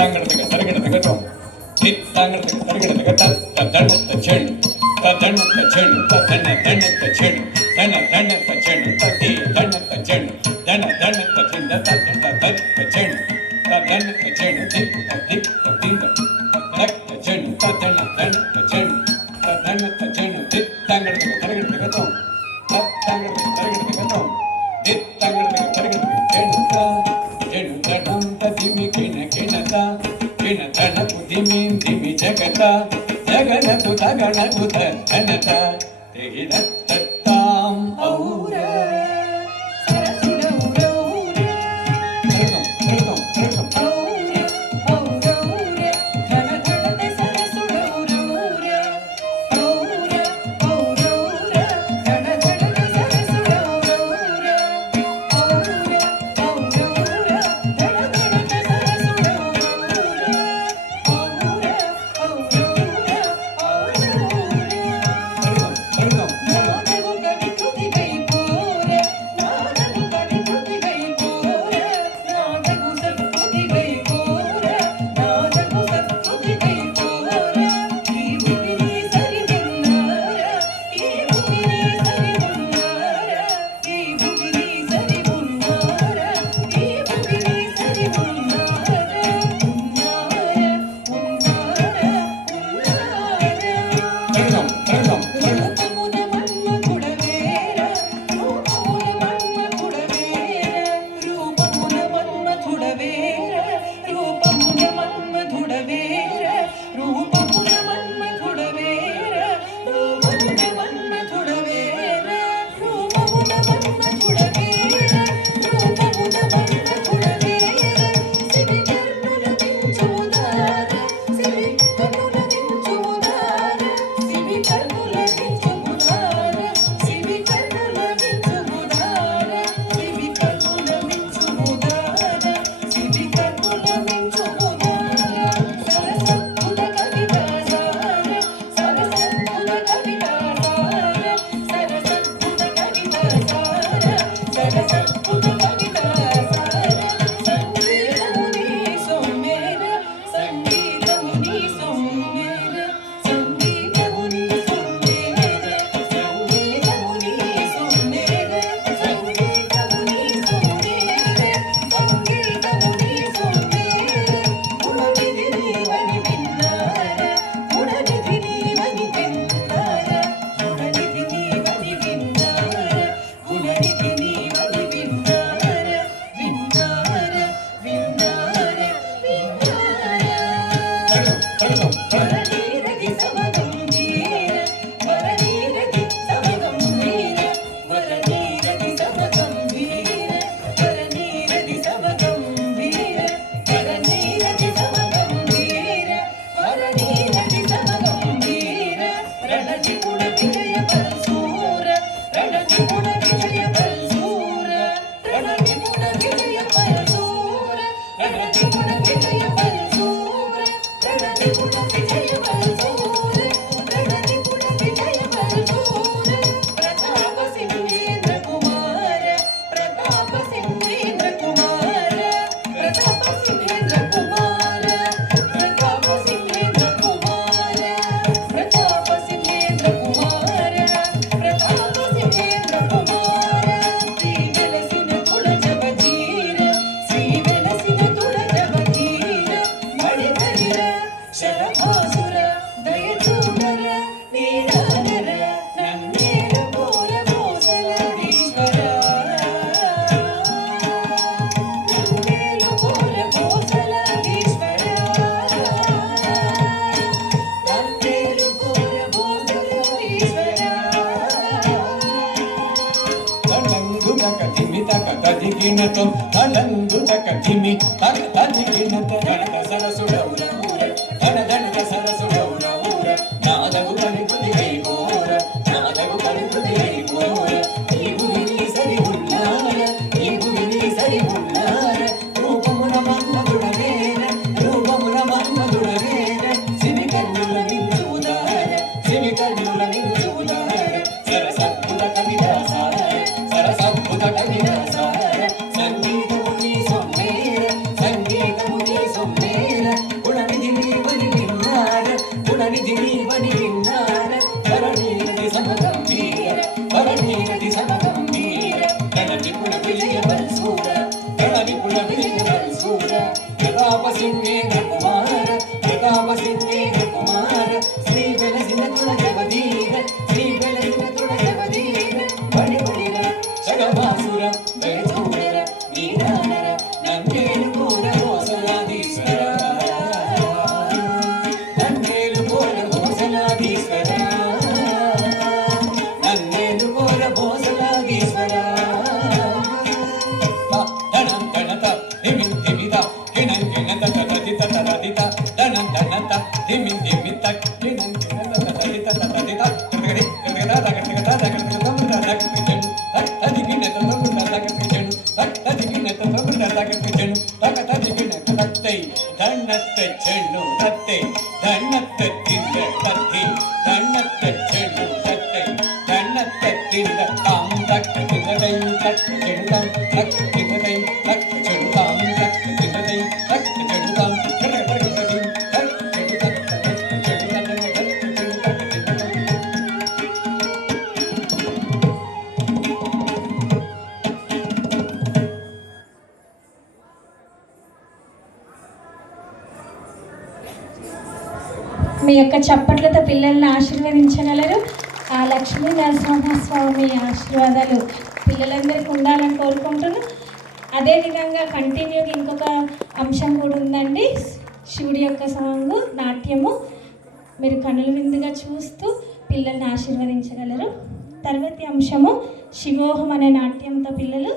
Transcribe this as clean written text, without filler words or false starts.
తంగడతగ తరగడతగటం తంగడతగ తరగడతగ తదణత చెడు తదణత చెడు తదణ దణత చెడు దణ దణత చెడు తది దణత చెడు దణ దణత చెడు తదణ దణత చెడు తదణత చెడు దిక్త దిక్త దింద దక్త చెడు తదణ దణత చెడు తదణత చెడు దిక్ తంగడతగ తరగడతగటం తంగడతగ తరగడతగటం దిక్ తంగడతగ తరగడతగ చెడు తడం తదిమి కిణ కిణత కిణతనకు దిమి దిమి జగత జగనకు తగణకు తనత తెగిరత్తాం ఔర గిణతం తలందు తకధిమి తగ గిణత గణక సరసుడౌర ధన ధనక సరసుడౌర నాదగు కని కృతి గై కోర నాదగు కని కృతి గై కోర ఈ భూమిని సరి ఉన్నార ఈ భూమిని సరి ఉన్నార రూపమున మన్మధుడవేర రూపమున మన్మధుడవేర సిమి కన్నుల నించుదార సిమి కన్నుల నించుదార సరసద్భుత కవిదాసార సరసద్భుత కవిదాసార సంగీతముని సొమ్మేర సంగీతముని సొమ్మేర సింహేంద్ర కుమార ప్రతాప సింహేంద్ర కుమార శ్రీ వెలసిన తుడ జగదీర శ్రీ వెలసిన తుడ జగదీర పడిపడిన జగమాసుర వెలుచుడర నీదానర నందేలు కోర హోసలాదీశ్వర నందేలు కోర హోసలాదీశ్వర నందేలు కోర హోసలాదీశ్వర ధనం ధనత ధిమిం ధిమిత కిణం కిణత తదిత తదిత ధనం ధనత ధిమిం ధిమిత కిణం కిణత తదిత తదిత కృతగడి కృతగడ తగటగట తగటగట తగటగట తదిగినత తగటగట తదిగినత తగటగట తగటదిగినత తత్తై ధన్నత చెన్ను తత్తై ధన్నత తింద తత్తి ధన్నత చెన్ను తత్తై ధన్నత తింద తాం తక్ తిందై తక్ చెడుతాం తక్ తిందై తక్ చెడుతాం తక్ తిందై తక్ చెడుతాం కరగడగడగడి తక్ చెడుతాం మీ యొక్క చప్పట్లతో పిల్లల్ని ఆశీర్వదించగలరు. ఆ లక్ష్మీ నరసింహస్వామి ఆశీర్వాదాలు పిల్లలందరికీ ఉండాలని కోరుకుంటున్నాను. అదేవిధంగా కంటిన్యూగా ఇంకొక అంశం కూడా ఉందండి. శివుడి యొక్క సాంగ్ నాట్యము మీరు కనుల విందుగా చూస్తూ పిల్లల్ని ఆశీర్వదించగలరు. తర్వాతి అంశము శివోహం అనే నాట్యంతో పిల్లలు